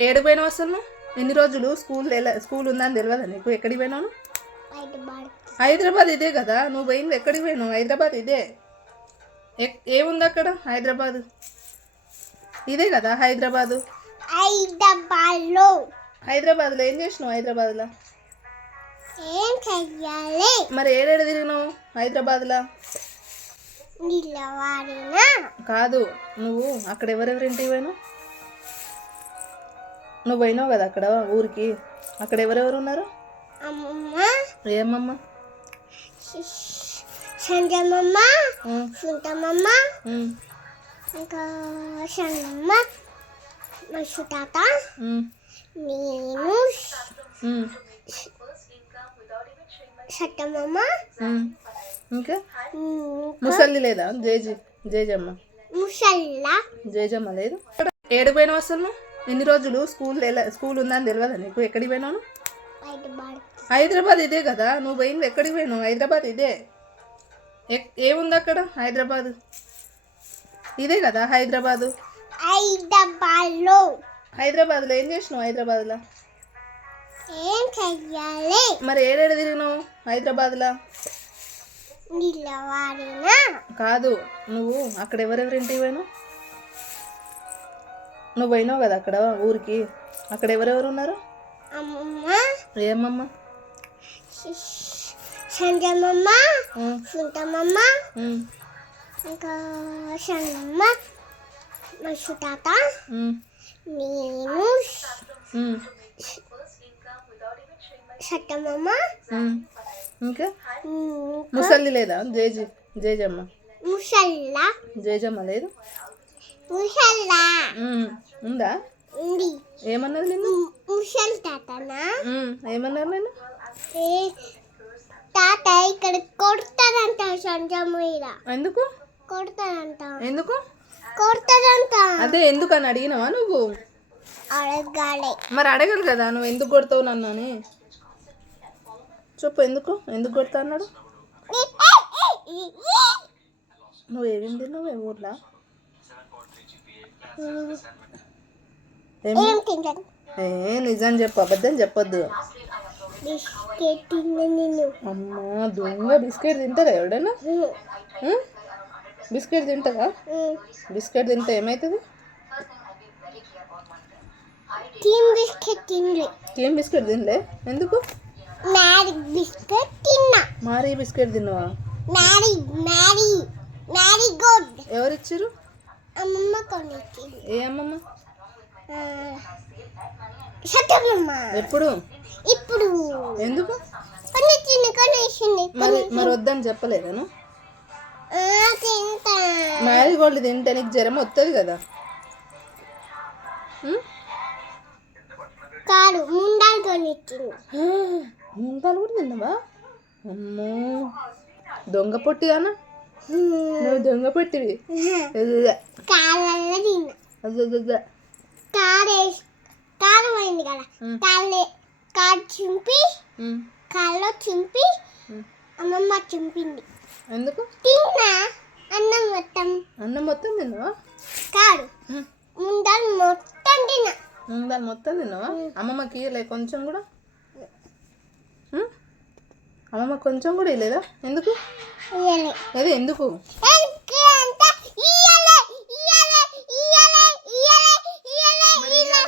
ఏడు పోయినావు అసలు ఎన్ని రోజులు స్కూల్ ఉందని తెలియదా నీకు? ఎక్కడికి పోయినావు? హైదరాబాద్ ఇదే కదా నువ్వు పోయింది. ఎక్కడికి పోయినావు? హైదరాబాద్ ఇదే. ఏముంది అక్కడ? హైదరాబాద్ ఇదే కదా హైదరాబాదు. హైదరాబాద్లో ఏం చేసినావు? హైదరాబాద్లో మరి ఏడేడు తిరిగినావు హైదరాబాద్లో? కాదు, నువ్వు అక్కడ ఎవరెవరింటికి పోయినావు? నువ్వు పోయినావు కదా అక్కడ ఊరికి. అక్కడ ఎవరెవరు ఉన్నారు? ఏమమ్మ? సంజయమ్మ, సుంటమ్మ, ఇంకా షన్నమ్మ, మసు తాత, నేను, సత్తమ్మ, ఇంకా ముసలి లేదా? జేజమ్మ జేజమ్మ లేదు. ఏడు పోయినావు అసలు ఎన్ని రోజులు స్కూల్ ఉందని తెలియదా నీకు? ఎక్కడికి పోయినావు? హైదరాబాద్ ఇదే కదా నువ్వు పోయింది. ఎక్కడికి పోయినావు? హైదరాబాద్ ఇదే. ఏముంది అక్కడ? హైదరాబాద్ ఇదే కదా హైదరాబాదు. హైదరాబాద్లో ఏం చేసినావు? హైదరాబాద్లో మరి ఏడేడు తిరిగినావు హైదరాబాద్లో? కాదు, నువ్వు అక్కడ ఎవరెవరింటికి పోయినావు? నువ్వు పోయినావు కదా అక్కడ ఊరికి. అక్కడ ఎవరెవరు ఉన్నారు? ఏమమ్మ? సంజయమ్మ, సుంటమ్మ, ఇంకా షన్నమ్మ, మసు తాత, నేను, సత్తమ్మ, ఇంకా ముసలి లేదా? జేజమ్మ జేజమ్మ లేదు. ఉందా? ఏమన్నారు నిన్ను? ముసలి తాతనా? ఏమన్నారు నేను? తాత ఇక్కడ కొడతాడంట. సంజయమ్మ ఎందుకు కొడతాడంట? ఎందుకు కొడతాడంట. అదే ఎందుకు అని అడిగినావా నువ్వు? అడగాలి. మరి అడగలు కదా నువ్వు ఎందుకు కొడతావు నన్ను అని. చెప్పు, ఎందుకు కొడతా అన్నాడు? నువ్వు ఏమేమి తిన్నావు ఊర్లో? నిజం చెప్పు, అబద్ధం చెప్పొద్దు. అమ్మా దొంగ. బిస్కెట్ తింటారా ఎవడైనా? బిస్కెట్ తింటారా? బిస్కెట్ తింటే ఏమవుతుంది? ఏం బిస్కెట్ తినలే? ఎందుకు? మారీ బిస్కెట్ తిన్నావా? ఎవరిచ్చారు? అమ్మమ్మ కొనిచ్చింది. ఏ అమ్మమ్మ? ఎప్పుడు? ఇప్పుడు. ఎందుకు? కొనిచ్చింది. మరి వద్దని చెప్పలేదను? మ్యారీగోల్డ్ తింటే నీకు జ్వరం వస్తుంది కదా. కాదు, ముండాలు కొనిచ్చింది. ముండాలు కూడా తిన్నావా? అమ్మో దొంగ పొట్టిదానా నువ్వు. దొంగ పొట్టివి. కాలు పోయింది కదా, కాలు చింపి కాళ్ళు చింపి అమ్మమ్మ చింపింది. ఎందుకు? తిన్నా అన్నం మొత్తం తిన్నావా? కాదు, ముండాలు మొత్తం తిన్నా. ముండాలు మొత్తం తిన్నావా? అమ్మమ్మకి ఇయ్యలే కొంచెం కూడా? అమ్మమ్మ కొంచెం కూడా ఇవ్వలేదా? ఎందుకు? అదే ఎందుకు?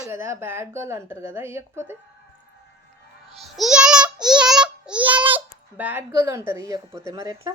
కదా బ్యాడ్ గర్ల్ అంటారు కదా, ఇవ్వకపోతే బ్యాడ్ గర్ల్ అంటారు. ఇవ్వకపోతే మరి ఎట్లా?